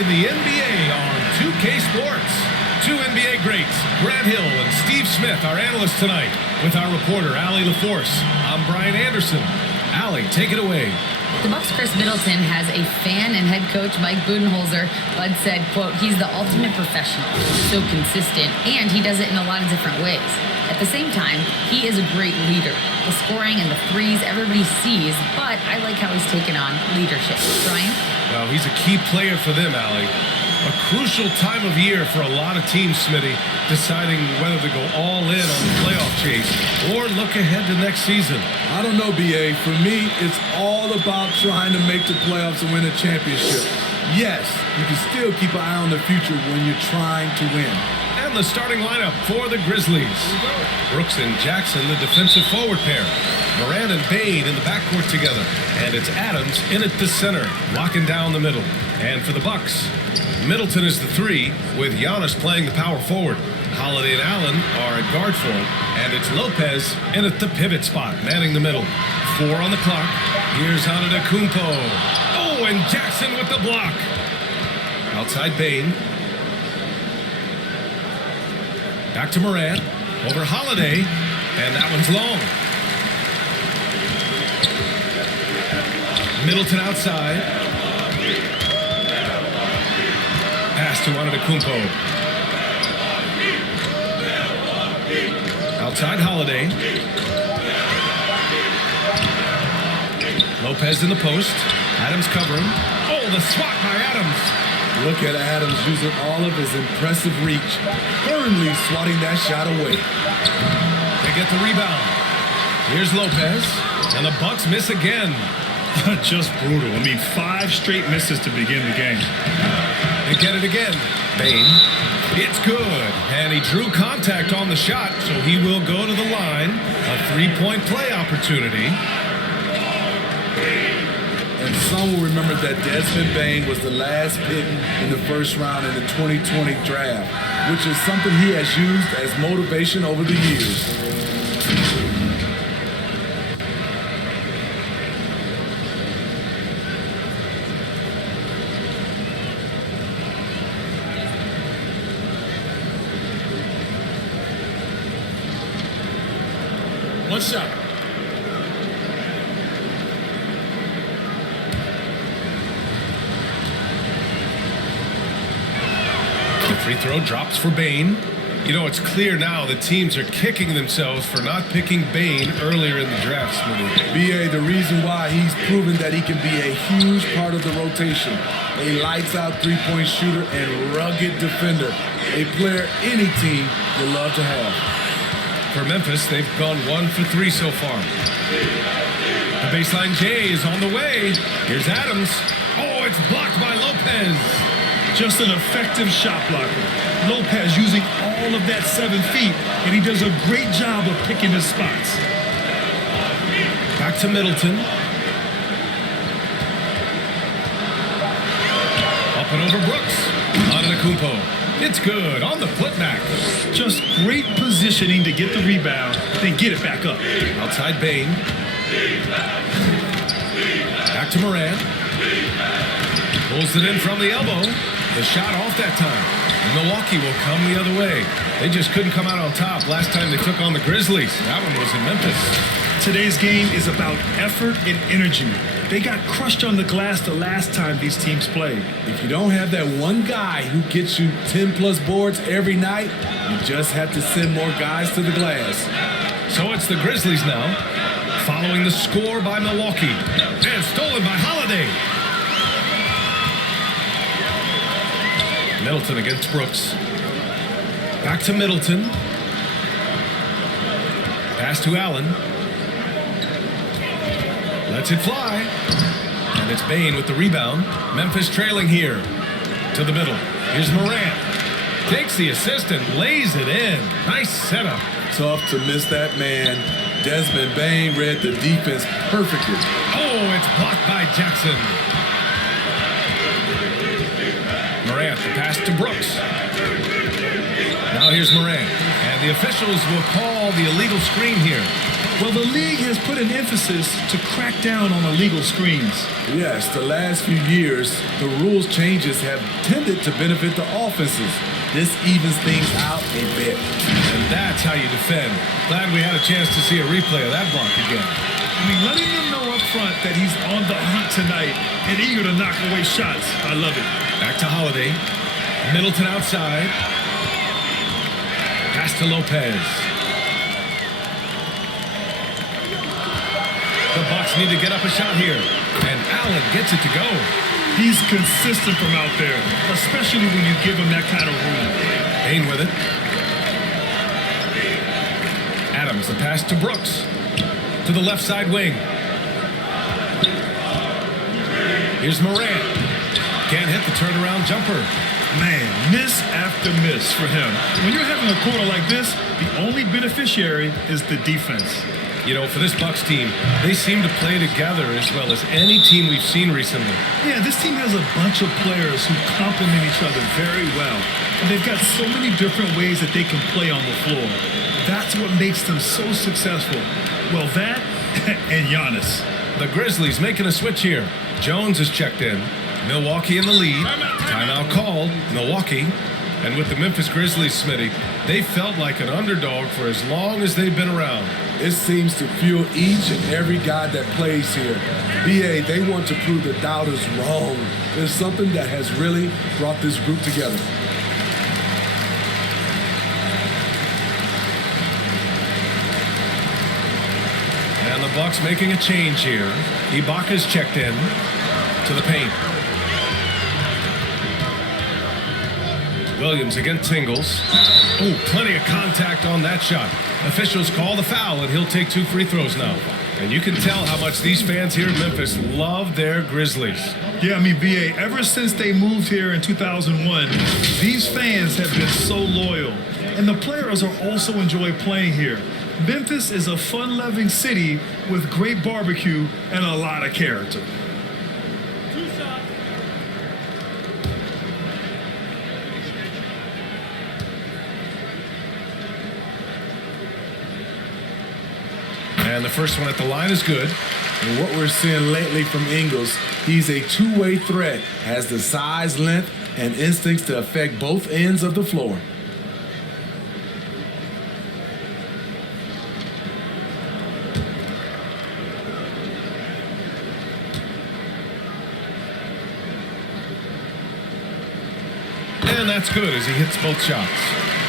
in the NBA on 2K Sports. Two NBA greats, Grant Hill and Steve Smith, our analysts tonight, with our reporter, Allie LaForce. I'm Brian Anderson. Allie, take it away. The Bucks' Chris Middleton has a fan and head coach, Mike Budenholzer. Bud said, quote, he's the ultimate professional, so consistent, and he does it in a lot of different ways. At the same time, he is a great leader. The scoring and the threes everybody sees, but I like how he's taken on leadership. Brian? Well, he's a key player for them, Allie. A crucial time of year for a lot of teams, Smitty, deciding whether to go all in on the playoff chase or look ahead to next season. I don't know, B.A. For me, it's all about trying to make the playoffs and win a championship. Yes, you can still keep an eye on the future when you're trying to win. And the starting lineup for the Grizzlies. Brooks and Jackson, the defensive forward pair. Moran and Bain in the backcourt together. And it's Adams in at the center, locking down the middle. And for the Bucks, Middleton is the 3, with Giannis playing the power forward. Holiday and Allen are at guard for him. And it's Lopez in at the pivot spot, manning the middle. 4 on the clock. Here's Antetokounmpo. Oh, and Jackson with the block. Outside Bain. Back to Moran. Over Holiday. And that one's long. Middleton outside. Pass to Antetokounmpo. Outside Holiday. Lopez in the post. Adams covering. Oh, the swat by Adams. Look at Adams using all of his impressive reach, firmly swatting that shot away. They get the rebound. Here's Lopez, and the Bucks miss again. Just brutal. I mean, 5 straight misses to begin the game. They get it again. Bain. It's good. And he drew contact on the shot, so he will go to the line. A 3-point play opportunity. And some will remember that Desmond Bain was the last pick in the first round in the 2020 draft, which is something he has used as motivation over the years. One shot. The free throw drops for Bain. You know, it's clear now that teams are kicking themselves for not picking Bain earlier in the draft, Smitty. B.A., the reason why he's proven that he can be a huge part of the rotation. A lights-out three-point shooter and rugged defender. A player any team would love to have. For Memphis, they've gone 1 for 3 so far. The baseline J is on the way. Here's Adams. Oh, it's blocked by Lopez. Just an effective shot blocker. Lopez using all of that 7 feet, and he does a great job of picking his spots. Back to Middleton. Up and over Brooks. Antetokounmpo. It's good on the putback. Just great positioning to get the rebound, then get it back up. Outside Bain. Back to Moran. Pulls it in from the elbow. The shot off that time. Milwaukee will come the other way. They just couldn't come out on top last time they took on the Grizzlies. That one was in Memphis. Today's game is about effort and energy. They got crushed on the glass the last time these teams played. If you don't have that one guy who gets you 10-plus boards every night, you just have to send more guys to the glass. So it's the Grizzlies now, following the score by Milwaukee. And stolen by Holiday. Middleton against Brooks. Back to Middleton. Pass to Allen. Lets it fly. And it's Bain with the rebound. Memphis trailing here. To the middle. Here's Moran. Takes the assist and lays it in. Nice setup. Tough to miss that man. Desmond Bain read the defense perfectly. Oh, it's blocked by Jackson. Morant, the pass to Brooks. Now here's Morant. And the officials will call the illegal screen here. Well, the league has put an emphasis to crack down on illegal screens. Yes, the last few years, the rules changes have tended to benefit the offenses. This evens things out a bit. And that's how you defend. Glad we had a chance to see a replay of that block again. I mean, letting them know up front that he's on the hunt tonight and eager to knock away shots. I love it. Back to Holiday. Middleton outside. Pass to Lopez. The Bucks need to get up a shot here. And Allen gets it to go. He's consistent from out there, especially when you give him that kind of room. Payne with it. Adams, the pass to Brooks. To the left side wing. Here's Morant. Can't hit the turnaround jumper. Man, miss after miss for him. When you're having a quarter like this, the only beneficiary is the defense. You know, for this Bucks team, they seem to play together as well as any team we've seen recently. Yeah, this team has a bunch of players who complement each other very well. And they've got so many different ways that they can play on the floor. That's what makes them so successful. Well, that and Giannis. The Grizzlies making a switch here. Jones is checked in. Milwaukee in the lead. Timeout called. Milwaukee. And with the Memphis Grizzlies, Smitty, they felt like an underdog for as long as they've been around. It seems to fuel each and every guy that plays here. BA, they want to prove the doubters wrong. There's something that has really brought this group together. And the Bucks making a change here. Ibaka's checked in to the paint. Williams against Ingles. Oh, plenty of contact on that shot. Officials call the foul, and he'll take 2 free throws now. And you can tell how much these fans here in Memphis love their Grizzlies. Yeah, I mean, BA, ever since they moved here in 2001, these fans have been so loyal. And the players are also enjoy playing here. Memphis is a fun-loving city with great barbecue and a lot of character. And the first one at the line is good. And what we're seeing lately from Ingles, he's a two-way threat, has the size, length, and instincts to affect both ends of the floor. And that's good as he hits both shots.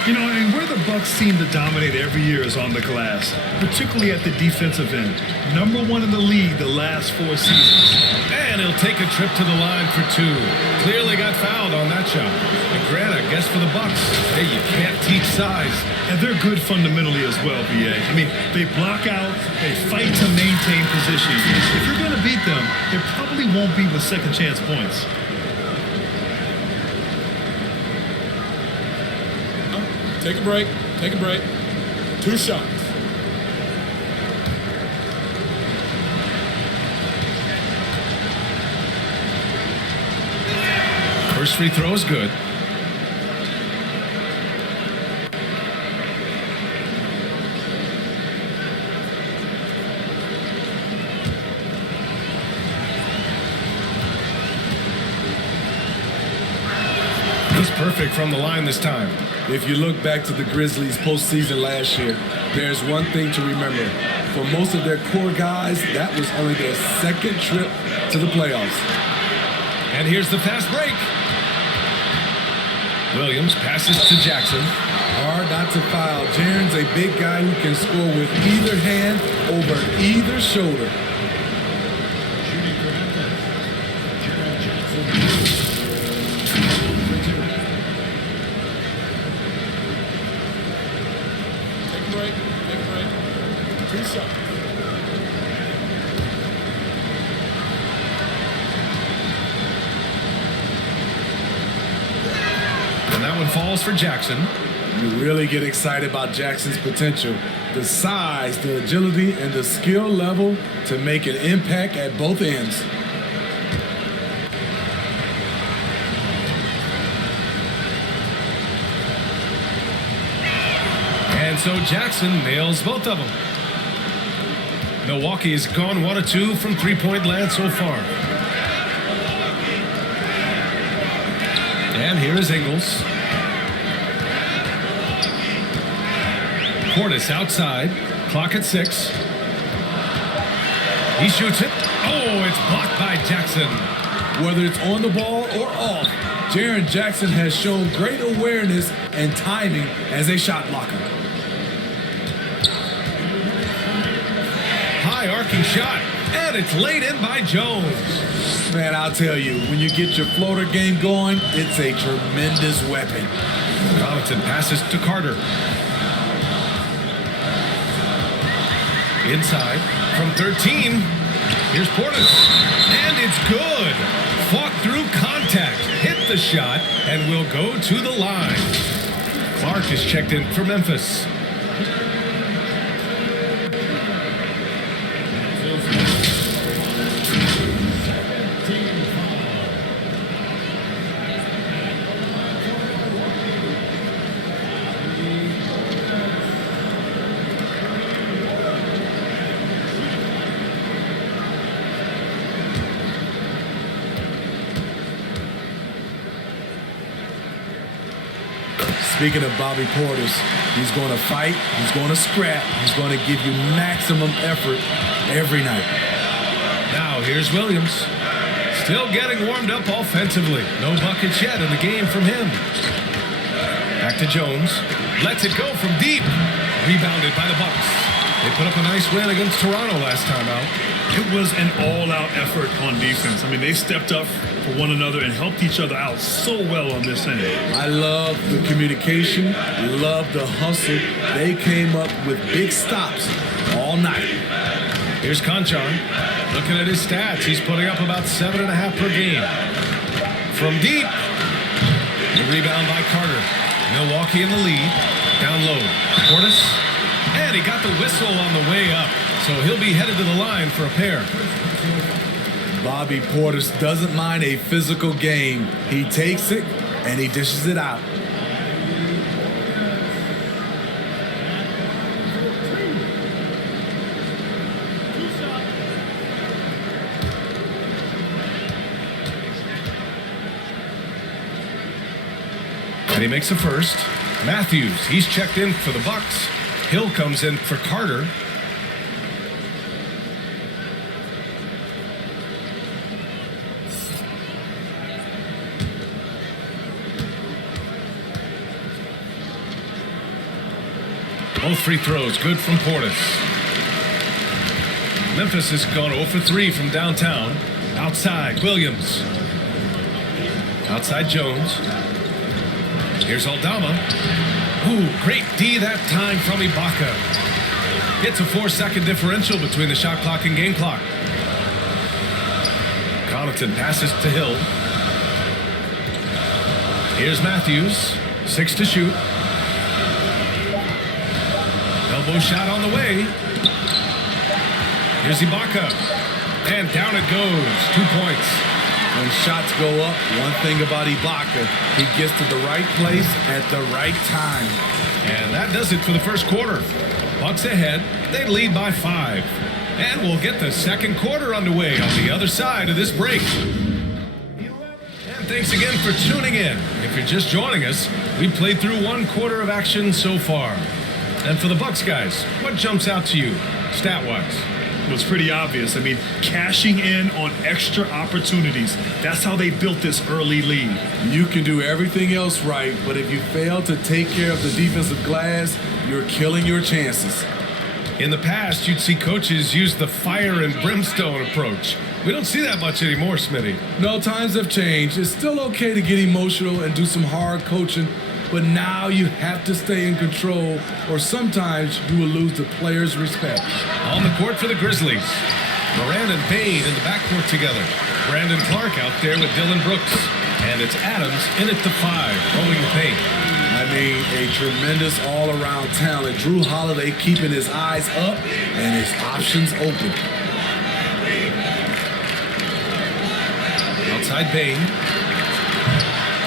You know, and where the Bucks seem to dominate every year is on the glass, particularly at the defensive end. #1 in the league the last 4 seasons. And he'll take a trip to the line for 2. Clearly got fouled on that shot. And Grant, I guess for the Bucks, hey, you can't teach size. And they're good fundamentally as well, BA. I mean, they block out, they fight to maintain position. If you're going to beat them, it probably won't be with second chance points. Take a break. Take a break. 2 shots. First free throw is good. He's perfect from the line this time. If you look back to the Grizzlies postseason last year, there's one thing to remember. For most of their core guys, that was only their second trip to the playoffs. And here's the fast break. Williams passes to Jackson. Hard not to foul. Jaren's a big guy who can score with either hand over either shoulder. Take a break. Take a break. 2 shots. And that one falls for Jackson. You really get excited about Jackson's potential. The size, the agility, and the skill level to make an impact at both ends. And so Jackson nails both of them. Milwaukee has gone 1 of 2 from three-point land so far. And here is Ingles. Portis outside. Clock at 6. He shoots it. Oh, it's blocked by Jackson. Whether it's on the ball or off, Jaren Jackson has shown great awareness and timing as a shot blocker. High arcing shot, and it's laid in by Jones. Man, I'll tell you, when you get your floater game going, it's a tremendous weapon. Connaughton passes to Carter. Inside from 13. Here's Portis. And it's good. Fought through contact. Hit the shot and will go to the line. Clark is checked in for Memphis. Speaking of Bobby Portis, he's going to fight, he's going to scrap, he's going to give you maximum effort every night. Now here's Williams. Still getting warmed up offensively. No buckets yet in the game from him. Back to Jones. Lets it go from deep. Rebounded by the Bucks. They put up a nice win against Toronto last time out. It was an all-out effort on defense. I mean, they stepped up for one another and helped each other out so well on this end. I love the communication, love the hustle. They came up with big stops all night. Here's Conchon. Looking at his stats, he's putting up about 7.5 per game. From deep. The rebound by Carter. Milwaukee in the lead. Down low. Portis. And he got the whistle on the way up. So he'll be headed to the line for a pair. Bobby Portis doesn't mind a physical game. He takes it and he dishes it out. And he makes a first. Matthews, he's checked in for the Bucks. Hill comes in for Carter. Both free throws good from Portis. Memphis has gone 0 for 3 from downtown. Outside, Williams. Outside, Jones. Here's Aldama. Ooh, great D that time from Ibaka. It's a 4-second differential between the shot clock and game clock. Connaughton passes to Hill. Here's Matthews. 6 to shoot. Elbow shot on the way. Here's Ibaka. And down it goes. 2 points. When shots go up, one thing about Ibaka, he gets to the right place at the right time. And that does it for the first quarter. Bucks ahead. They lead by 5. And we'll get the second quarter underway on the other side of this break. And thanks again for tuning in. If you're just joining us, we've played through 1 quarter of action so far. And for the Bucks guys, what jumps out to you, stat-wise? It was pretty obvious. I mean, cashing in on extra opportunities. That's how they built this early lead. You can do everything else right, but if you fail to take care of the defensive glass, you're killing your chances. In the past, you'd see coaches use the fire and brimstone approach. We don't see that much anymore, Smitty. No, times have changed. It's still okay to get emotional and do some hard coaching, but now you have to stay in control, or sometimes you will lose the players' respect. On the court for the Grizzlies, Moran and Bade in the backcourt together. Brandon Clark out there with Dylan Brooks. And it's Adams in at the 5, rolling the paint. I mean, a tremendous all-around talent. Drew Holiday keeping his eyes up and his options open. Outside Bane.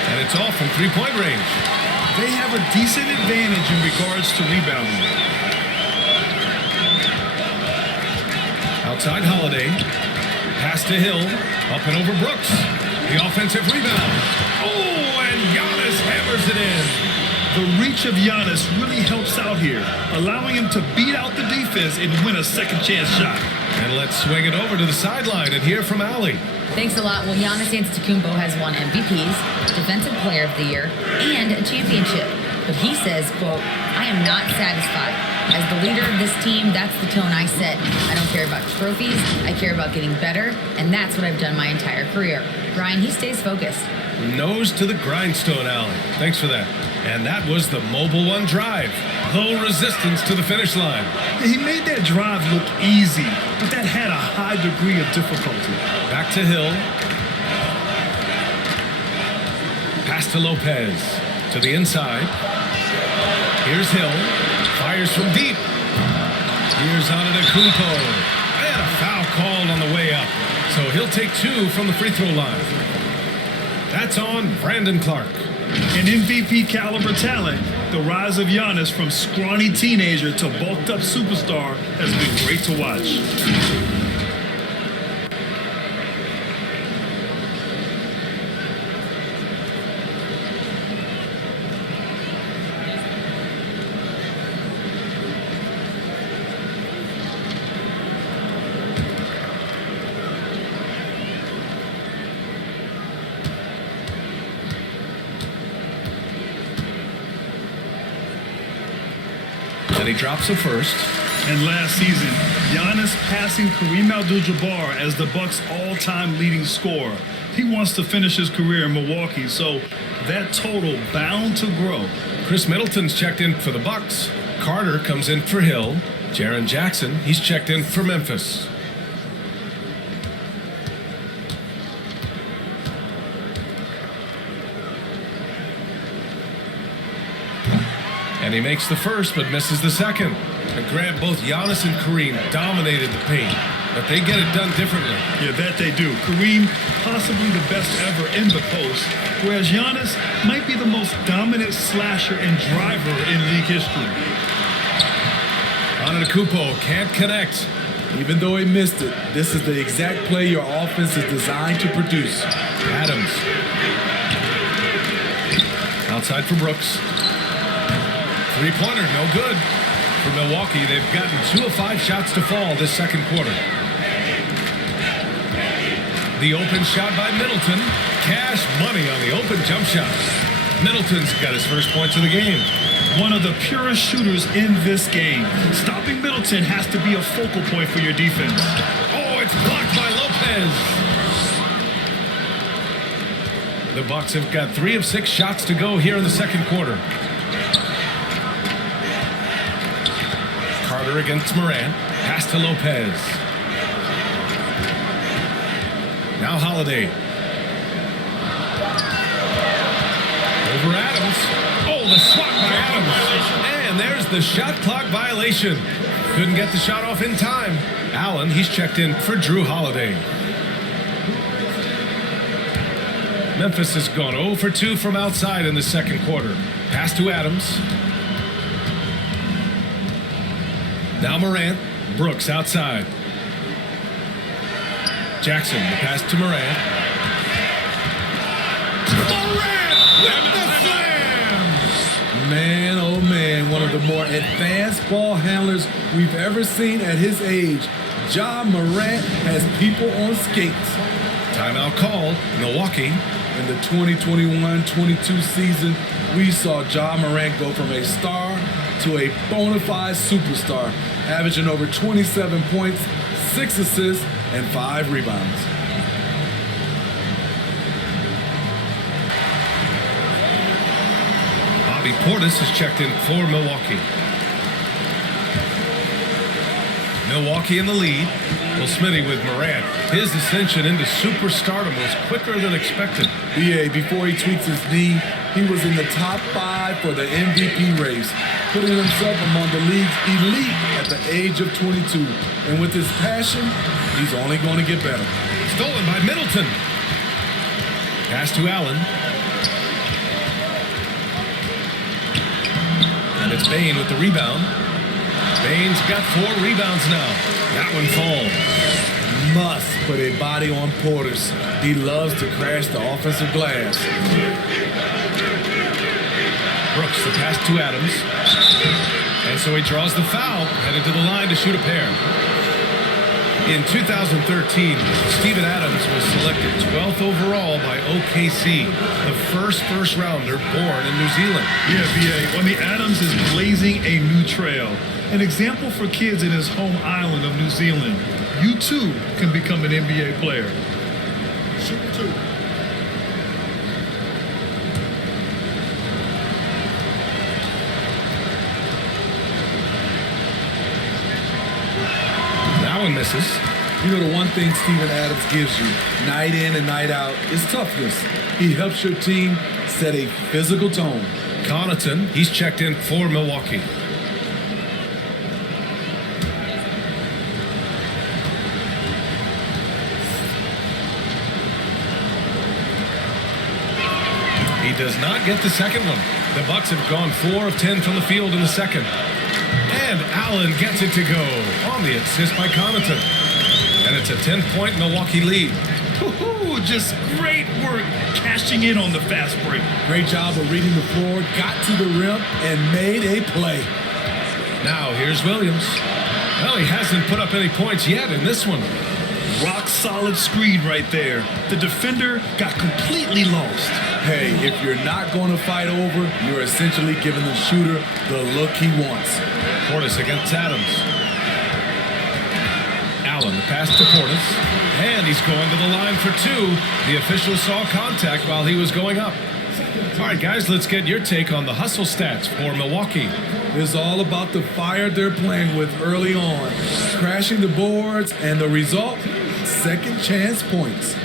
And it's off from three-point range. They have a decent advantage in regards to rebounding. Outside Holiday. Pass to Hill. Up and over Brooks. The offensive rebound. Oh, and Giannis hammers it in. The reach of Giannis really helps out here, allowing him to beat out the defense and win a second chance shot. And let's swing it over to the sideline and hear from Allie. Thanks a lot. Well, Giannis Antetokounmpo has won MVPs, Defensive Player of the Year, and a championship. But he says, quote, I am not satisfied. As the leader of this team, that's the tone I set. I don't care about trophies. I care about getting better, and that's what I've done my entire career. Brian, he stays focused. Nose to the grindstone, Allie. Thanks for that. And that was the Mobile One drive. Low resistance to the finish line. He made that drive look easy, but that had a high degree of difficulty. Back to Hill. Pass to Lopez. To the inside. Here's Hill. Fires from deep. Here's Antetokounmpo. And a foul called on the way up. So he'll take 2 from the free throw line. That's on Brandon Clark. An MVP caliber talent, the rise of Giannis from scrawny teenager to bulked up superstar has been great to watch. And he drops a first. And last season, Giannis passing Kareem Abdul-Jabbar as the Bucks' all-time leading scorer. He wants to finish his career in Milwaukee, so that total bound to grow. Chris Middleton's checked in for the Bucks. Carter comes in for Hill. Jaren Jackson, he's checked in for Memphis. And he makes the first, but misses the second. And Grant, both Giannis and Kareem dominated the paint, but they get it done differently. Yeah, that they do. Kareem, possibly the best ever in the post, whereas Giannis might be the most dominant slasher and driver in league history. Antetokounmpo can't connect. Even though he missed it, this is the exact play your offense is designed to produce. Adams. Outside for Brooks. Three-pointer, no good. For Milwaukee, they've gotten 2 of 5 shots to fall this second quarter. The open shot by Middleton. Cash money on the open jump shot. Middleton's got his first points of the game. One of the purest shooters in this game. Stopping Middleton has to be a focal point for your defense. Oh, it's blocked by Lopez. The Bucks have got 3 of 6 shots to go here in the second quarter. Carter against Morant. Pass to Lopez. Now Holiday. Over Adams. Oh, the swat by Adams. And there's the shot clock violation. Couldn't get the shot off in time. Allen, he's checked in for Drew Holiday. Memphis has gone 0 for 2 from outside in the second quarter. Pass to Adams. Now Morant. Brooks outside. Jackson, the pass to Morant. Morant with the slam! Man, oh man, one of the more advanced ball handlers we've ever seen at his age. Ja Morant has people on skates. Timeout call, Milwaukee. In the 2021-22 season, we saw Ja Morant go from a star to a bona fide superstar, averaging over 27 points, 6 assists, and 5 rebounds. Bobby Portis has checked in for Milwaukee. Milwaukee in the lead. Well, Smitty with Morant. His ascension into superstardom was quicker than expected. BA, before he tweaks his knee, he was in the top 5 for the MVP race, putting himself among the league's elite at the age of 22. And with his passion, he's only going to get better. Stolen by Middleton. Pass to Allen. And it's Bane with the rebound. Bane's got 4 rebounds now. That one falls. Must put a body on Portis. He loves to crash the offensive glass. Brooks, the pass to Adams. And so he draws the foul, headed to the line to shoot a pair. In 2013, Steven Adams was selected 12th overall by OKC, the first rounder born in New Zealand. Yeah, BA. I mean, Adams is blazing a new trail. An example for kids in his home island of New Zealand. You too can become an NBA player. Shoot 2. That one misses. You know, the one thing Steven Adams gives you, night in and night out, is toughness. He helps your team set a physical tone. Connaughton, he's checked in for Milwaukee. He does not get the second one. The Bucks have gone 4 of 10 from the field in the second. And Allen gets it to go on the assist by Connaughton. And it's a 10-point Milwaukee lead. Woo-hoo, just great work cashing in on the fast break. Great job of reading the floor, got to the rim, and made a play. Now here's Williams. Well, he hasn't put up any points yet in this one. Rock solid screen right there. The defender got completely lost. Hey, if you're not going to fight over, you're essentially giving the shooter the look he wants. Portis against Adams. Allen, the pass to Portis. And he's going to the line for 2. The official saw contact while he was going up. All right, guys, let's get your take on the hustle stats for Milwaukee. It's all about the fire they're playing with early on. Crashing the boards, and the result, second chance points.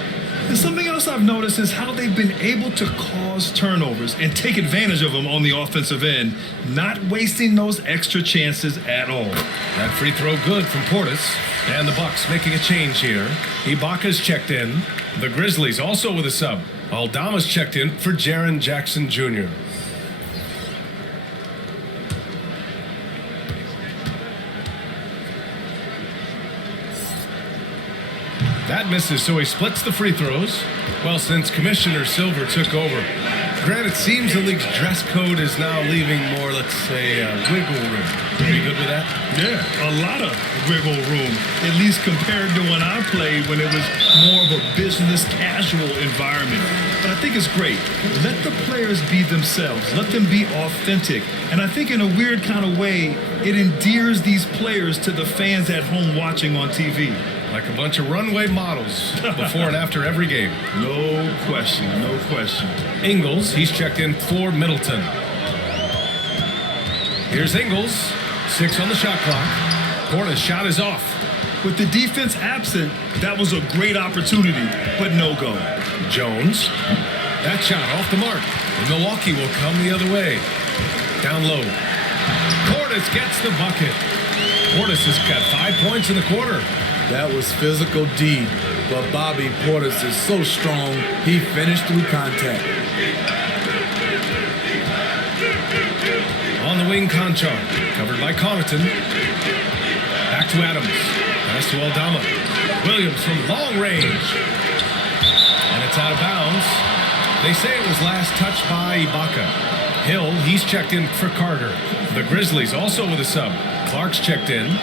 And something else I've noticed is how they've been able to cause turnovers and take advantage of them on the offensive end, not wasting those extra chances at all. That free throw good from Portis. And the Bucks making a change here. Ibaka's checked in. The Grizzlies also with a sub. Aldama's checked in for Jaren Jackson Jr. That misses, so he splits the free throws. Well, since Commissioner Silver took over, granted, it seems the league's dress code is now leaving more, let's say, wiggle room. Are you good with that? Yeah, a lot of wiggle room, at least compared to when I played, when it was more of a business casual environment. But I think it's great. Let the players be themselves. Let them be authentic. And I think in a weird kind of way, it endears these players to the fans at home watching on TV. Like a bunch of runway models before and after every game. No question, no question. Ingles, he's checked in for Middleton. Here's Ingles, 6 on the shot clock. Portis' shot is off. With the defense absent, that was a great opportunity, but no go. Jones, that shot off the mark. And Milwaukee will come the other way. Down low. Portis gets the bucket. Portis has got 5 points in the quarter. That was physical D, but Bobby Portis is so strong, he finished through contact. On the wing, Conchar, covered by Connaughton. Back to Adams. Pass to Aldama. Williams from long range. And it's out of bounds. They say it was last touched by Ibaka. Hill, he's checked in for Carter. The Grizzlies also with a sub. Clark's checked in.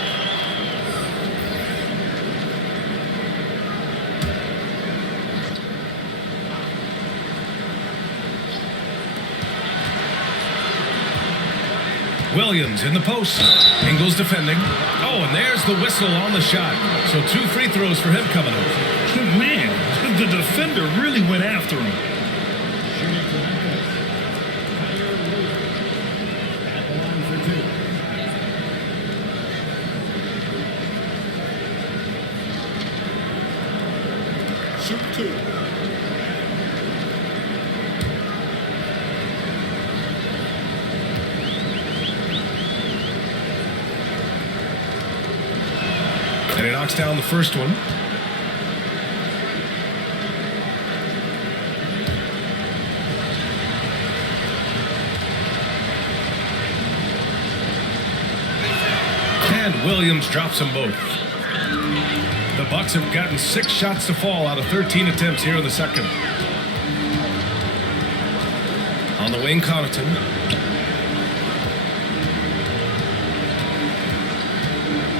Williams in the post. Ingles defending. Oh, and there's the whistle on the shot. So 2 free throws for him coming up. Man, the defender really went after him. Shoot 2. And he knocks down the first one. And Williams drops them both. Bucks have gotten 6 shots to fall out of 13 attempts here in the second. On the wing, Connaughton.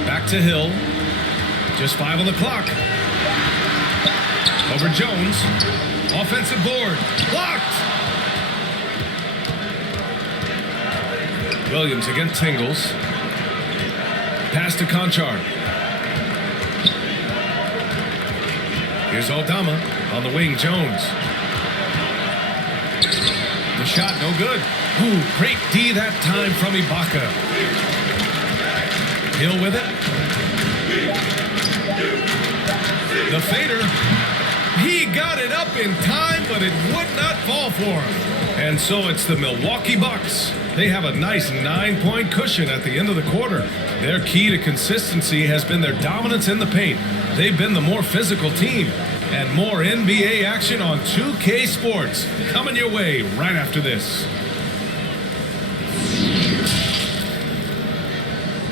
Back to Hill. Just 5 on the clock. Over Jones. Offensive board. Blocked! Williams against Tingles. Pass to Conchard. Here's Aldama. On the wing, Jones. The shot, no good. Ooh, great D that time from Ibaka. Hill with it. The fader. He got it up in time, but it would not fall for him. And so it's the Milwaukee Bucks. They have a nice 9-point cushion at the end of the quarter. Their key to consistency has been their dominance in the paint. They've been the more physical team. And more NBA action on 2K Sports coming your way right after this.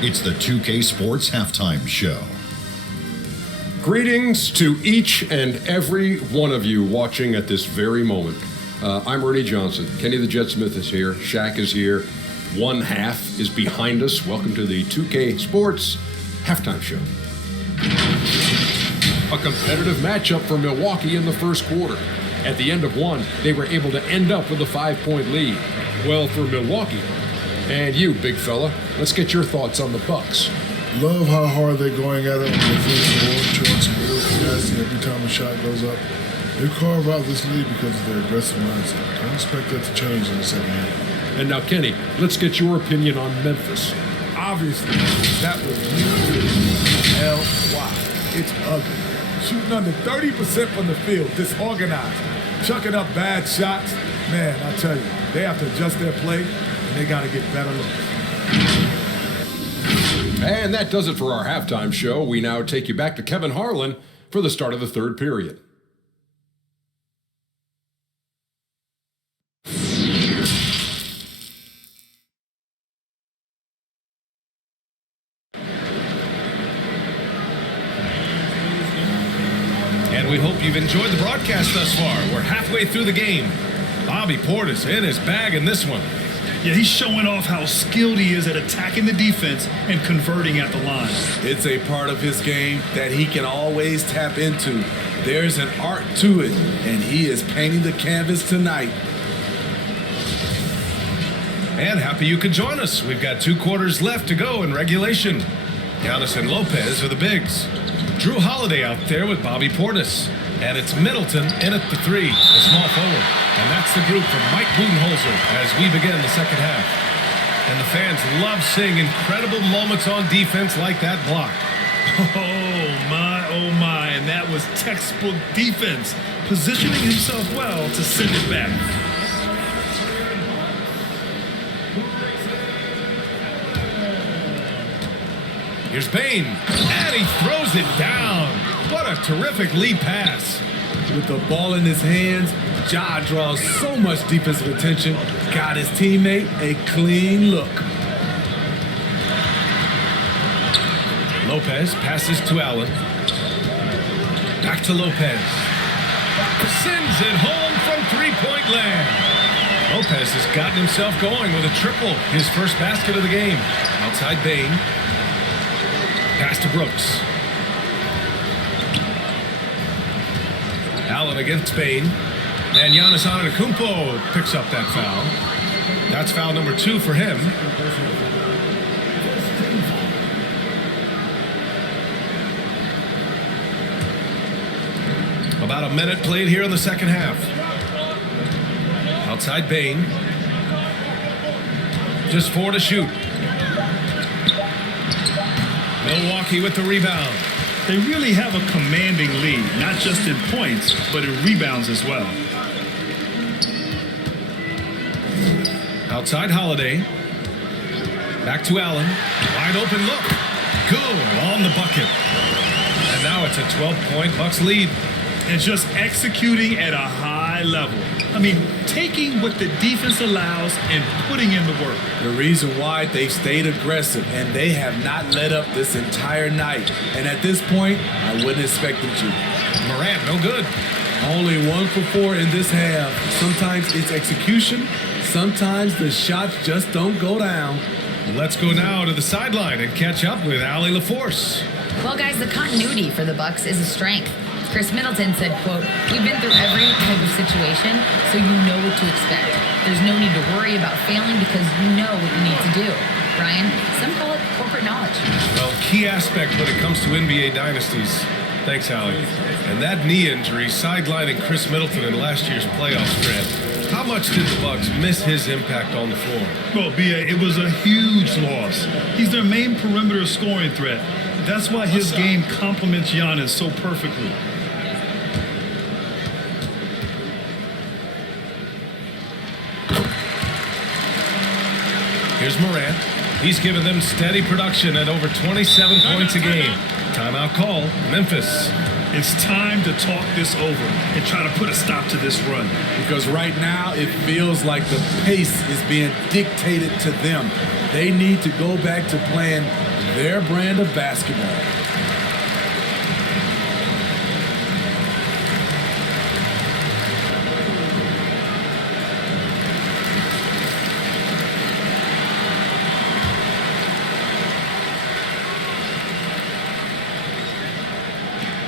It's the 2K Sports Halftime Show. Greetings to each and every one of you watching at this very moment. I'm Ernie Johnson. Kenny the Jet Smith is here. Shaq is here. One half is behind us. Welcome to the 2K Sports Halftime Show. A competitive matchup for Milwaukee in the first quarter. At the end of one, they were able to end up with a 5-point lead. Well, for Milwaukee. And you, big fella, let's get your thoughts on the Bucks. Love how hard they're going at it on the first board, showing some real tenacity every time a shot goes up. They carve out this lead because of their aggressive mindset. Don't expect that to change in the second half. And now, Kenny, let's get your opinion on Memphis. Obviously, that was L-Y. It's ugly. Shooting under 30% from the field, disorganized, chucking up bad shots. Man, I tell you, they have to adjust their play, and they got to get better looks. And that does it for our halftime show. We now take you back to Kevin Harlan for the start of the third period. And we hope you've enjoyed the broadcast thus far. We're halfway through the game. Bobby Portis in his bag in this one. Yeah, he's showing off how skilled he is at attacking the defense and converting at the line. It's a part of his game that he can always tap into. There's an art to it, and he is painting the canvas tonight. And happy you could join us. We've got 2 quarters left to go in regulation. Giannis and Lopez are the bigs. Drew Holiday out there with Bobby Portis. And it's Middleton in at the 3, the small forward. And that's the group from Mike Budenholzer as we begin the second half. And the fans love seeing incredible moments on defense like that block. Oh my, and that was textbook defense, positioning himself well to send it back. Here's Bane, and he throws it down. What a terrific lead pass. With the ball in his hands, Ja draws so much defensive attention, got his teammate a clean look. Lopez passes to Allen. Back to Lopez. Sends it home from 3-point land. Lopez has gotten himself going with a triple, his first basket of the game. Outside Bane. Pass to Brooks. Allen against Bane. And Giannis Antetokounmpo picks up that foul. That's foul number 2 for him. About a minute played here in the second half. Outside Bane. Just 4 to shoot. Milwaukee with the rebound. They really have a commanding lead, not just in points, but in rebounds as well. Outside Holiday. Back to Allen. Wide open look. Good on the bucket. And now it's a 12-point Bucks lead. And just executing at a high high level. I mean, taking what the defense allows and putting in the work. The reason why they've stayed aggressive and they have not let up this entire night. And at this point, I wouldn't expect them to. Morant, no good. Only 1 for 4 in this half. Sometimes it's execution. Sometimes the shots just don't go down. Let's go now to the sideline and catch up with Allie LaForce. Well, guys, the continuity for the Bucks is a strength. Chris Middleton said, quote, "We've been through every type of situation, so you know what to expect. There's no need to worry about failing because you know what you need to do." Ryan, some call it corporate knowledge. Well, key aspect when it comes to NBA dynasties. Thanks, Allie. And that knee injury sidelining Chris Middleton in last year's playoff stretch. How much did the Bucks miss his impact on the floor? Well, B.A., it was a huge loss. He's their main perimeter scoring threat. That's why his game complements Giannis so perfectly. Here's Morant. He's given them steady production at over 27 points a game. Timeout call, Memphis. It's time to talk this over and try to put a stop to this run. Because right now it feels like the pace is being dictated to them. They need to go back to playing their brand of basketball.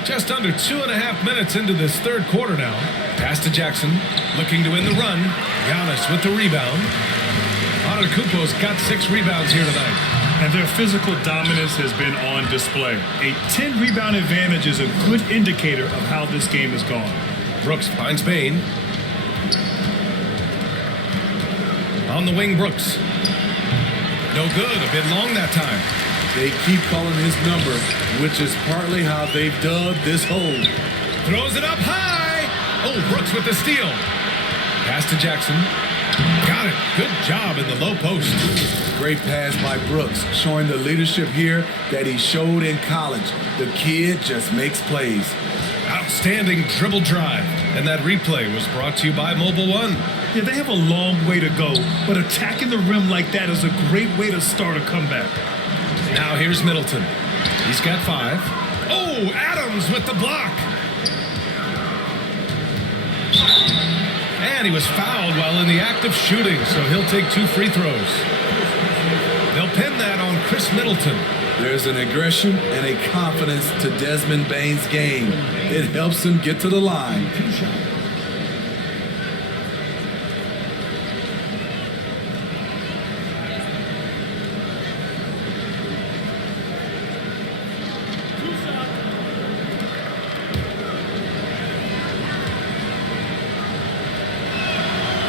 Just under 2.5 minutes into this third quarter now. Pass to Jackson, looking to win the run. Giannis with the rebound. Antetokounmpo's got 6 rebounds here tonight. And their physical dominance has been on display. A 10-rebound advantage is a good indicator of how this game has gone. Brooks finds Payne. On the wing, Brooks. No good, a bit long that time. They keep calling his number, which is partly how they've dug this hole. Throws it up high. Oh, Brooks with the steal. Pass to Jackson. Got it. Good job in the low post. Great pass by Brooks, showing the leadership here that he showed in college. The kid just makes plays. Outstanding dribble drive. And that replay was brought to you by Mobile One. Yeah, they have a long way to go, but attacking the rim like that is a great way to start a comeback. Now here's Middleton. He's got 5. Oh, Adams with the block. And he was fouled while in the act of shooting, so he'll take 2 free throws. They'll pin that on Chris Middleton. There's an aggression and a confidence to Desmond Bane's game. It helps him get to the line.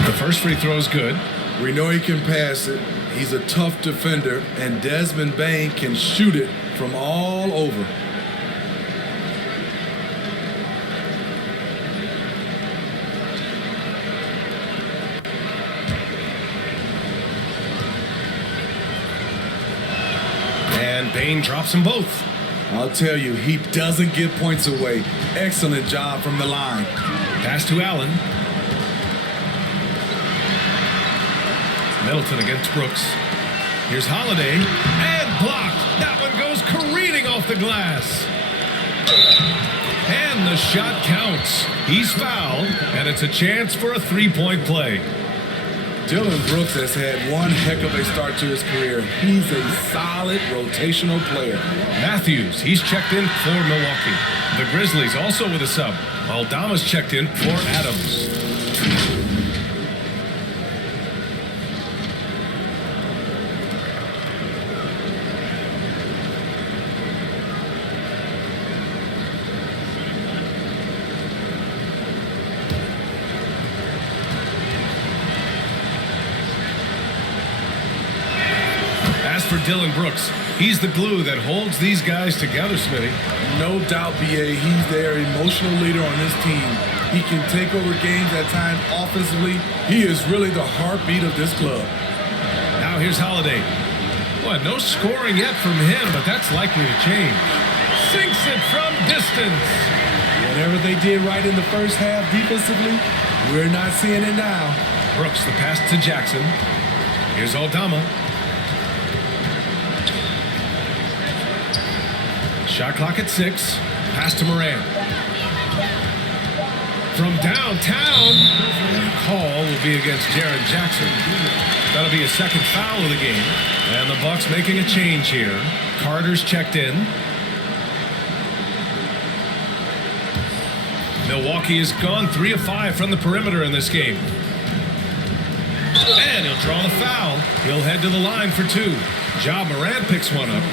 The first free throw is good. We know he can pass it. He's a tough defender, and Desmond Bane can shoot it from all over. And Bane drops them both. I'll tell you, he doesn't give points away. Excellent job from the line. Pass to Allen. Middleton against Brooks. Here's Holiday. And blocked. That one goes careening off the glass. And the shot counts. He's fouled, and it's a chance for a 3-point play. Dillon Brooks has had one heck of a start to his career. He's a solid rotational player. Matthews, he's checked in for Milwaukee. The Grizzlies also with a sub. Aldama's checked in for Adams. As for Dillon Brooks, he's the glue that holds these guys together, Smitty. No doubt, BA, he's their emotional leader on this team. He can take over games at times offensively. He is really the heartbeat of this club. Now here's Holiday. Well, no scoring yet from him, but that's likely to change. Sinks it from distance. Whatever they did right in the first half defensively, we're not seeing it now. Brooks, the pass to Jackson. Here's Aldama. Shot clock at 6. Pass to Moran. From downtown. And a call will be against Jaren Jackson. That'll be a second foul of the game. And the Bucks making a change here. Carter's checked in. Milwaukee has gone 3 of 5 from the perimeter in this game. And he'll draw the foul. He'll head to the line for 2. Ja Morant picks one up.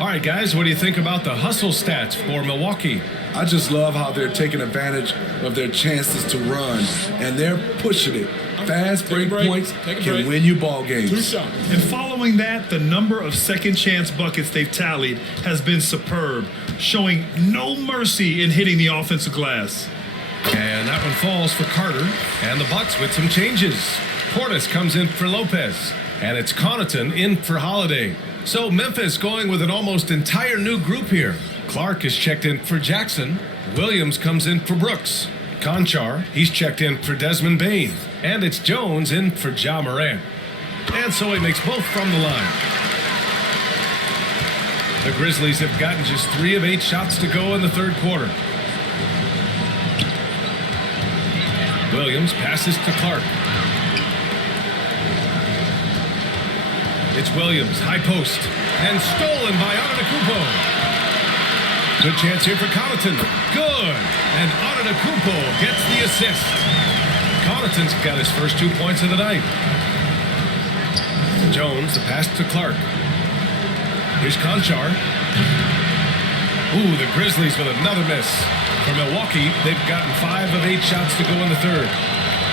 All right, guys, what do you think about the hustle stats for Milwaukee? I just love how they're taking advantage of their chances to run, and they're pushing it. Fast break points can win you ball games. 2 shots. And following that, the number of second chance buckets they've tallied has been superb, showing no mercy in hitting the offensive glass. And that one falls for Carter. And the Bucks with some changes. Portis comes in for Lopez. And it's Connaughton in for Holiday. So Memphis going with an almost entire new group here. Clark is checked in for Jackson. Williams comes in for Brooks. Conchar, he's checked in for Desmond Bane. And it's Jones in for Ja Morant. And so he makes both from the line. The Grizzlies have gotten just 3 of 8 shots to go in the third quarter. Williams passes to Clark. It's Williams, high post, and stolen by Antetokounmpo. Good chance here for Connaughton. Good, and Antetokounmpo gets the assist. Connaughton's got his first 2 points of the night. Jones, the pass to Clark. Here's Conchar. Ooh, the Grizzlies with another miss. For Milwaukee, they've gotten 5 of 8 shots to go in the third.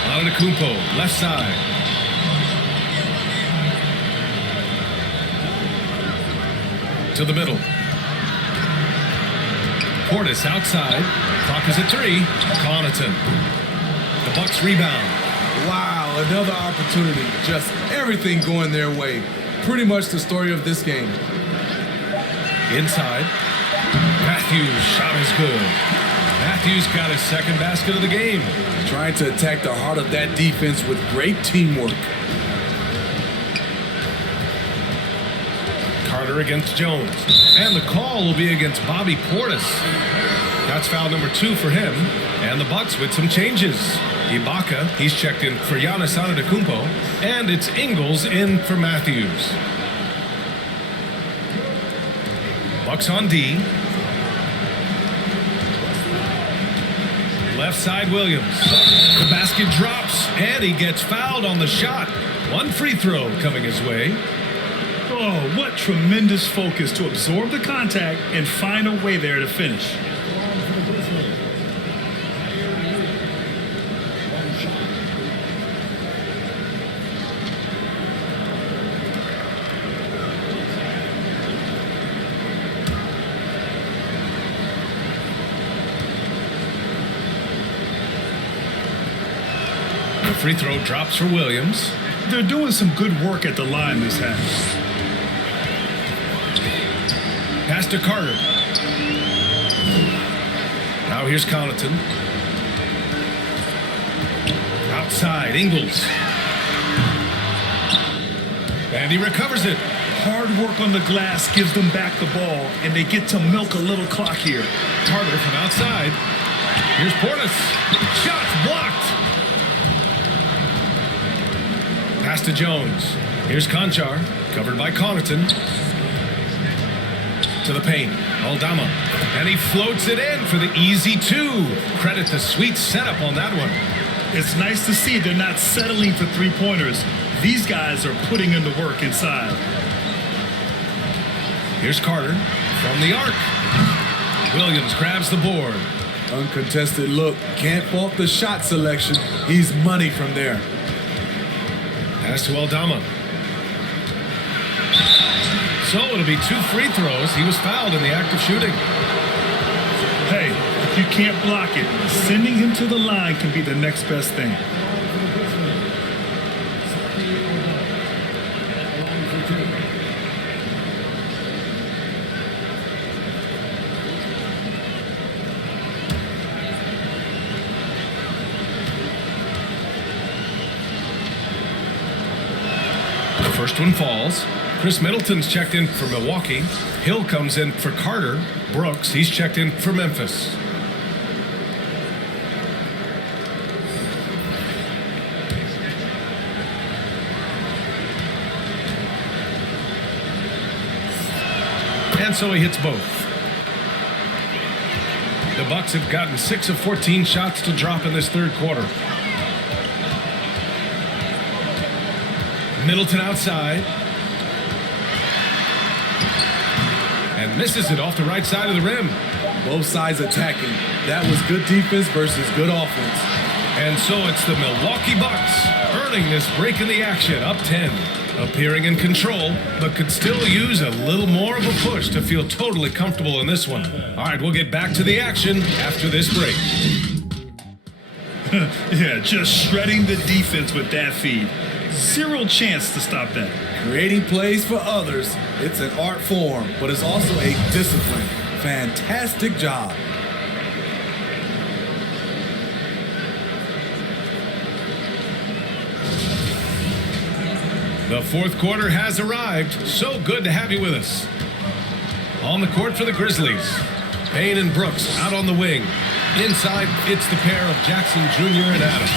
Antetokounmpo, left side. To the middle. Portis outside. Clock is at 3. Connaughton. The Bucks rebound. Wow, another opportunity. Just everything going their way. Pretty much the story of this game. Inside. Matthews' shot is good. Matthews got his second basket of the game. Trying to attack the heart of that defense with great teamwork. Carter against Jones. And the call will be against Bobby Portis. That's foul number 2 for him. And the Bucks with some changes. Ibaka, he's checked in for Giannis Antetokounmpo. And it's Ingles in for Matthews. Bucks on D. Left side Williams. The basket drops, and he gets fouled on the shot. 1 free throw coming his way. Oh, what tremendous focus to absorb the contact and find a way there to finish. The free throw drops for Williams. They're doing some good work at the line this half. Pass to Carter. Now here's Connaughton. Outside, Ingles. And he recovers it. Hard work on the glass gives them back the ball, and they get to milk a little clock here. Carter from outside. Here's Portis. Shots blocked. Pass to Jones. Here's Conchar. Covered by Connaughton. To the paint. Aldama. And he floats it in for the easy 2. Credit the sweet setup on that one. It's nice to see they're not settling for three-pointers. These guys are putting in the work inside. Here's Carter from the arc. Williams grabs the board. Uncontested look. Can't fault the shot selection. He's money from there. Pass to Aldama. So it'll be 2 free throws. He was fouled in the act of shooting. Hey, if you can't block it, sending him to the line can be the next best thing. First one falls. Chris Middleton's checked in for Milwaukee. Hill comes in for Carter. Brooks, he's checked in for Memphis. And so he hits both. The Bucks have gotten 6 of 14 shots to drop in this third quarter. Middleton outside. And misses it off the right side of the rim. Both sides attacking. That was good defense versus good offense. And so it's the Milwaukee Bucks earning this break in the action, up 10. Appearing in control, but could still use a little more of a push to feel totally comfortable in this one. All right, we'll get back to the action after this break. Yeah, just shredding the defense with that feed. Zero chance to stop that. Creating plays for others, it's an art form, but it's also a discipline. Fantastic job. The fourth quarter has arrived. So good to have you with us. On the court for the Grizzlies, Payne and Brooks out on the wing. Inside, it's the pair of Jackson Jr. and Adams.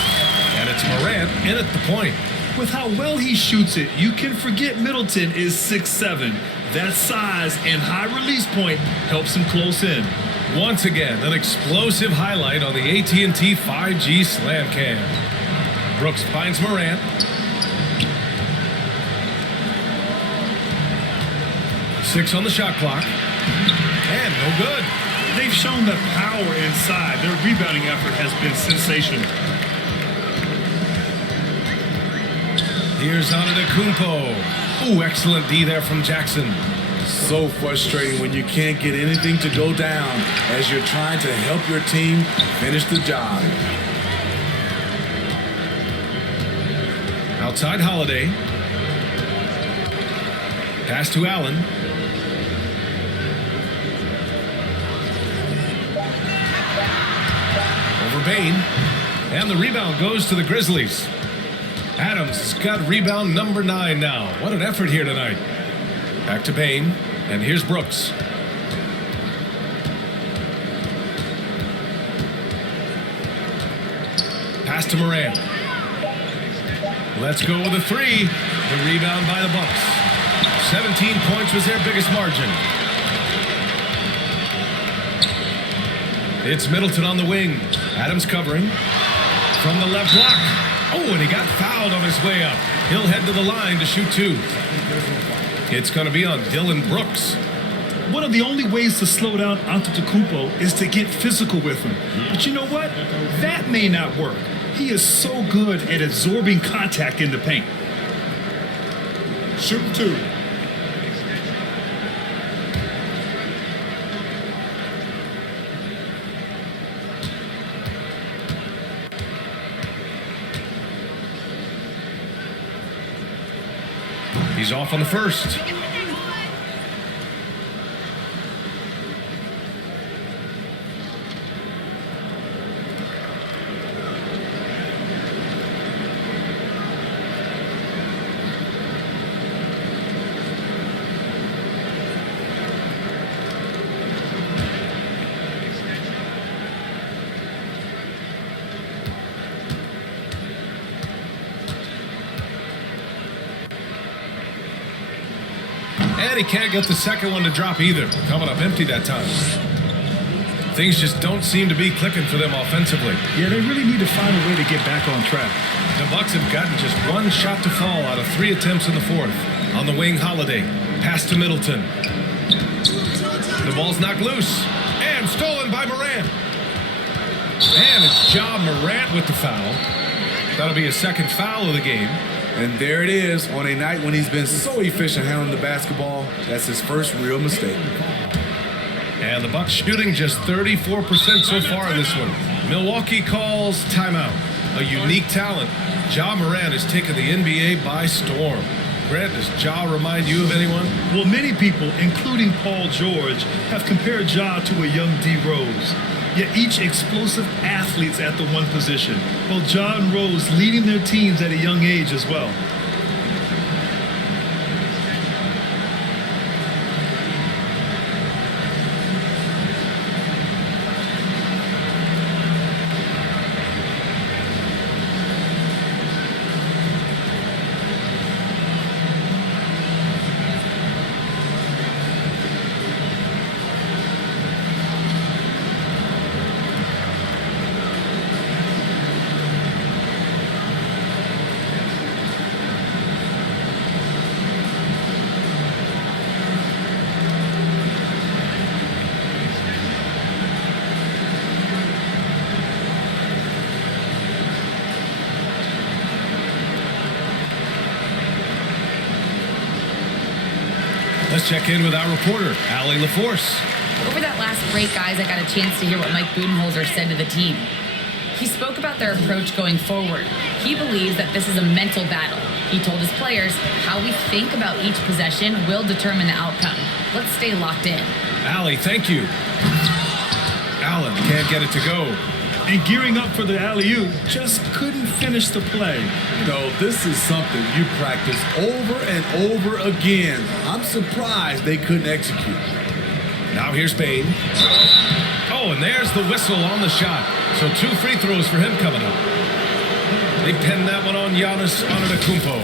And it's Morant in at the point. With how well he shoots it, you can forget Middleton is 6'7". That size and high release point helps him close in. Once again, an explosive highlight on the AT&T 5G Slam Cam. Brooks finds Morant. Six on the shot clock. And no good. They've shown that power inside. Their rebounding effort has been sensational. Here's Antetokounmpo. Ooh, excellent D there from Jackson. So frustrating when you can't get anything to go down as you're trying to help your team finish the job. Outside Holiday. Pass to Allen. Over Bain. And the rebound goes to the Grizzlies. Adams has got rebound number 9 now. What an effort here tonight. Back to Bain. And here's Brooks. Pass to Morant. Let's go with a 3. The rebound by the Bucks. 17 points was their biggest margin. It's Middleton on the wing. Adams covering. From the left block. Oh, and he got fouled on his way up. He'll head to the line to shoot 2. It's going to be on Dylan Brooks. One of the only ways to slow down Antetokounmpo is to get physical with him. But you know what? That may not work. He is so good at absorbing contact in the paint. Shoot 2. He's off on the first. And he can't get the second one to drop either. Coming up empty that time. Things just don't seem to be clicking for them offensively. Yeah, they really need to find a way to get back on track. The Bucks have gotten just 1 shot to fall out of 3 attempts in the fourth. On the wing, Holiday. Pass to Middleton. The ball's knocked loose. And stolen by Morant. And it's Ja Morant with the foul. That'll be his second foul of the game. And there it is, on a night when he's been so efficient handling the basketball. That's his first real mistake. And the Bucks shooting just 34% so far in this one. Milwaukee calls timeout. A unique talent. Ja Morant has taken the NBA by storm. Grant, does Ja remind you of anyone? Well, many people, including Paul George, have compared Ja to a young D. Rose. Yet each explosive athletes at the one position. Both Ja and Rose leading their teams at a young age as well. Let's check in with our reporter, Allie LaForce. Over that last break, guys, I got a chance to hear what Mike Budenholzer said to the team. He spoke about their approach going forward. He believes that this is a mental battle. He told his players how we think about each possession will determine the outcome. Let's stay locked in. Allie, thank you. Allen can't get it to go. And gearing up for the alley-oop, just couldn't finish the play. You know, this is something you practice over and over again. I'm surprised they couldn't execute. Now here's Bain. Oh, and there's the whistle on the shot. So 2 free throws for him coming up. They pinned that one on Giannis Antetokounmpo.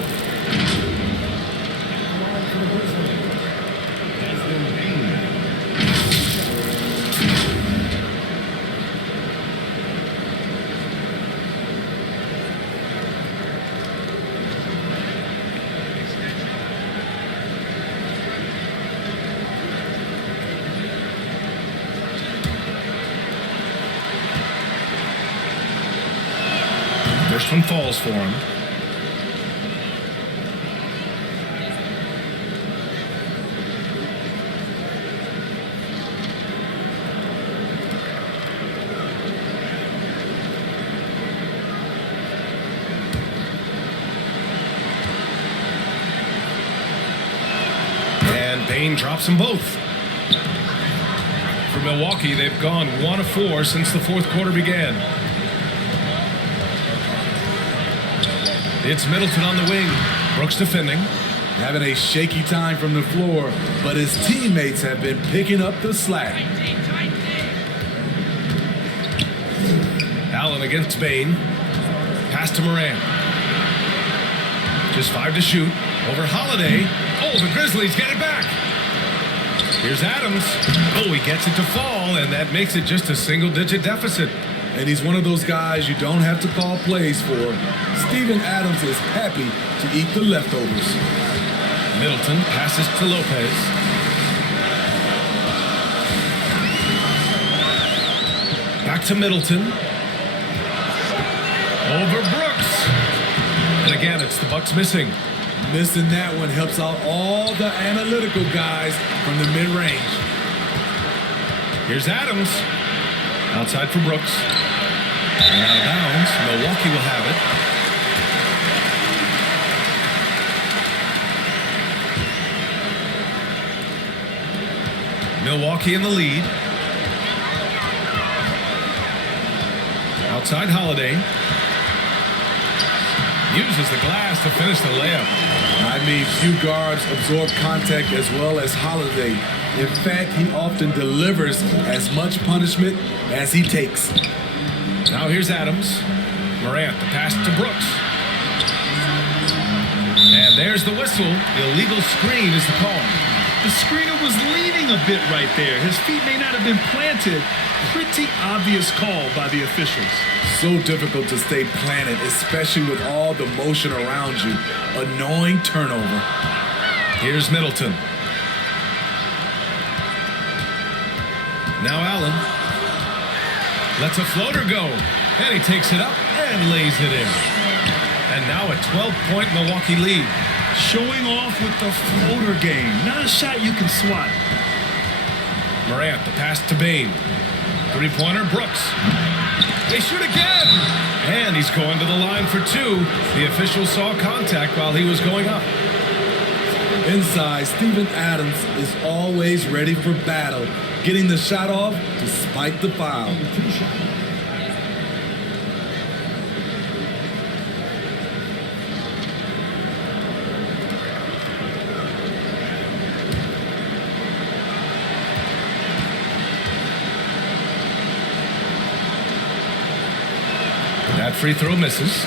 First one falls for him. And Bain drops them both. For Milwaukee, they've gone 1 of 4 since the fourth quarter began. It's Middleton on the wing. Brooks defending. Having a shaky time from the floor, but his teammates have been picking up the slack. Allen against Bain. Pass to Morant. Just 5 to shoot. Over Holiday. Oh, the Grizzlies get it back. Here's Adams. Oh, he gets it to fall, and that makes it just a single-digit deficit. And he's one of those guys you don't have to call plays for. Steven Adams is happy to eat the leftovers. Middleton passes to Lopez. Back to Middleton. Over Brooks. And again, it's the Bucks missing. Missing that one helps out all the analytical guys from the mid-range. Here's Adams. Outside for Brooks. And out of bounds. Milwaukee will have it. Milwaukee in the lead. Outside Holiday. Uses the glass to finish the layup. I mean, few guards absorb contact as well as Holiday. In fact, he often delivers as much punishment as he takes. Now here's Adams. Morant, the pass to Brooks. And there's the whistle. Illegal screen is the call. The screener was leaning a bit right there. His feet may not have been planted. Pretty obvious call by the officials. So difficult to stay planted, especially with all the motion around you. Annoying turnover. Here's Middleton. Now Allen lets a floater go, and he takes it up and lays it in. And now a 12-point Milwaukee lead. Showing off with the floater game. Not a shot you can swat. Morant, the pass to Bain. Three-pointer, Brooks. They shoot again! And he's going to the line for 2. The official saw contact while he was going up. Inside, Steven Adams is always ready for battle, getting the shot off despite the foul. That free throw misses.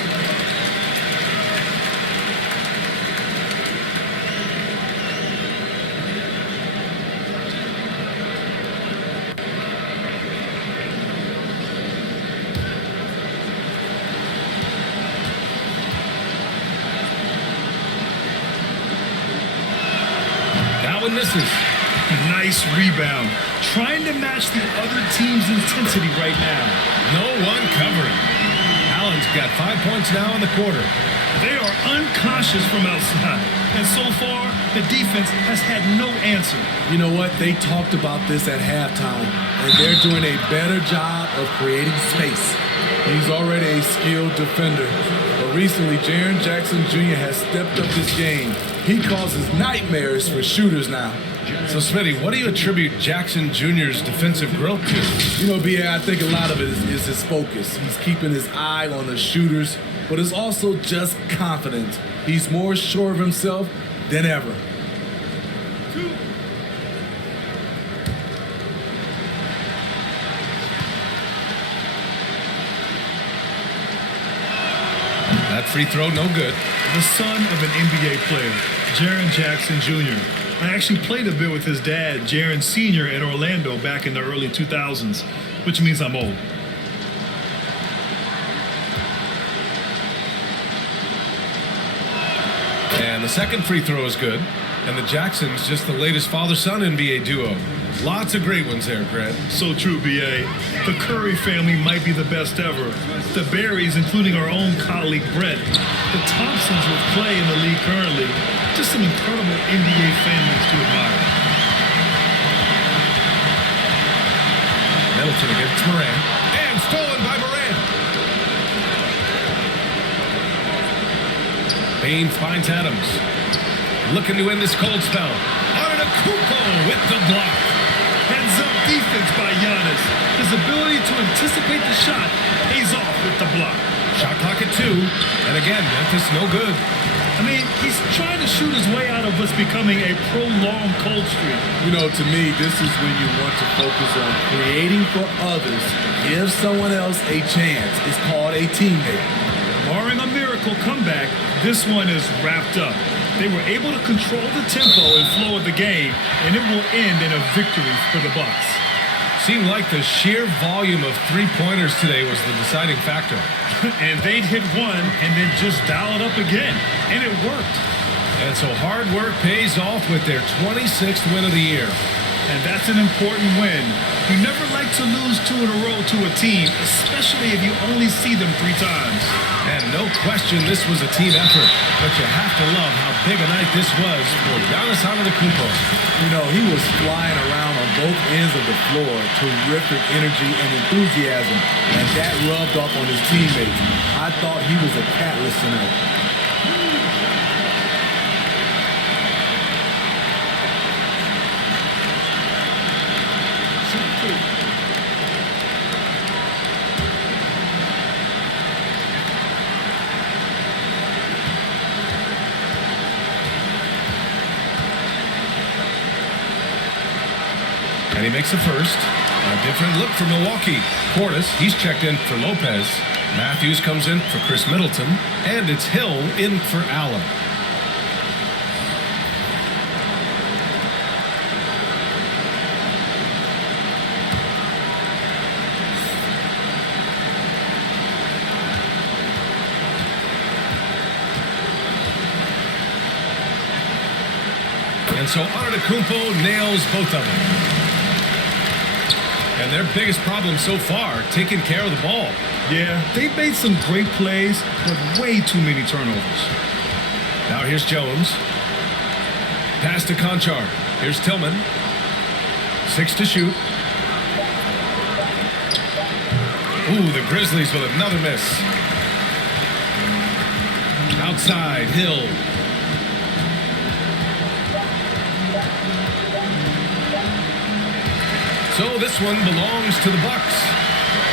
That one misses. Nice rebound. Trying to match the other team's intensity right now. No one covering. Allen's got 5 points now in the quarter. They are unconscious from outside. And so far, the defense has had no answer. You know what? They talked about this at halftime, and they're doing a better job of creating space. He's already a skilled defender, but recently Jaren Jackson Jr. has stepped up this game. He causes nightmares for shooters now. So, Smitty, what do you attribute Jackson Jr.'s defensive growth to? You know, B.A., I think a lot of it is his focus. He's keeping his eye on the shooters, but it's also just confidence. He's more sure of himself than ever. That free throw, no good. The son of an NBA player, Jaren Jackson Jr. I actually played a bit with his dad, Jaren Sr. in Orlando back in the early 2000s, which means I'm old. And the second free throw is good. And the Jacksons, just the latest father-son NBA duo. Lots of great ones there, Grant. So true, B.A. The Curry family might be the best ever. The Berries, including our own colleague Brett. The Thompsons with play in the league currently. Just some incredible NBA families to admire. Middleton against Moran. And stolen by Moran. Bain finds Adams. Looking to end this cold spell. Antetokounmpo with the block. Heads-up defense by Giannis. His ability to anticipate the shot pays off with the block. Shot clock at 2. And again, Memphis no good. I mean, he's trying to shoot his way out of what's becoming a prolonged cold streak. You know, to me, this is when you want to focus on creating for others. Give someone else a chance. It's called a teammate. Barring a miracle comeback, this one is wrapped up. They were able to control the tempo and flow of the game, and it will end in a victory for the Bucks. Seemed like the sheer volume of three-pointers today was the deciding factor. And they'd hit one and then just dial it up again, and it worked. And so hard work pays off with their 26th win of the year. And that's an important win. You never like to lose 2 in a row to a team, especially if you only see them 3 times. And no question this was a team effort, but you have to love how big a night this was for Giannis Antetokounmpo. You know, he was flying around on both ends of the floor. Terrific energy and enthusiasm, and that rubbed off on his teammates. I thought he was a catalyst tonight. And he makes the first. A different look for Milwaukee. Portis, he's checked in for Lopez. Matthews comes in for Chris Middleton. And it's Hill in for Allen. And so Antetokounmpo nails both of them. And their biggest problem so far, taking care of the ball. Yeah, they've made some great plays, but way too many turnovers. Now here's Jones. Pass to Conchar. Here's Tillman. 6 to shoot. Ooh, the Grizzlies with another miss. Outside, Hill. So this one belongs to the Bucks.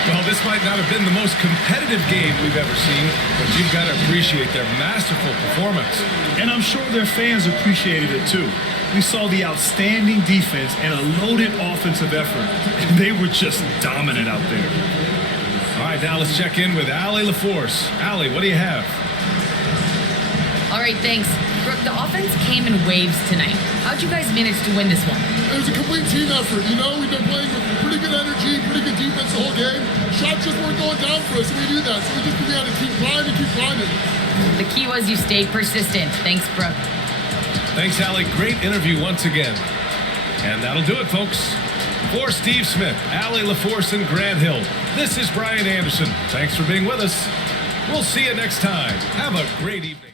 Well, this might not have been the most competitive game we've ever seen, but you've got to appreciate their masterful performance. And I'm sure their fans appreciated it too. We saw the outstanding defense and a loaded offensive effort. And they were just dominant out there. All right, now let's check in with Allie LaForce. Allie, what do you have? All right, thanks. Brooke, the offense came in waves tonight. How'd you guys manage to win this one? It was a complete team effort. You know, we've been playing with pretty good energy, pretty good defense the whole game. Shots just weren't going down for us, and we knew that. So we just had to keep climbing, keep climbing. The key was you stayed persistent. Thanks, Brooke. Thanks, Allie. Great interview once again. And that'll do it, folks. For Steve Smith, Allie LaForce, and Grant Hill, this is Brian Anderson. Thanks for being with us. We'll see you next time. Have a great evening.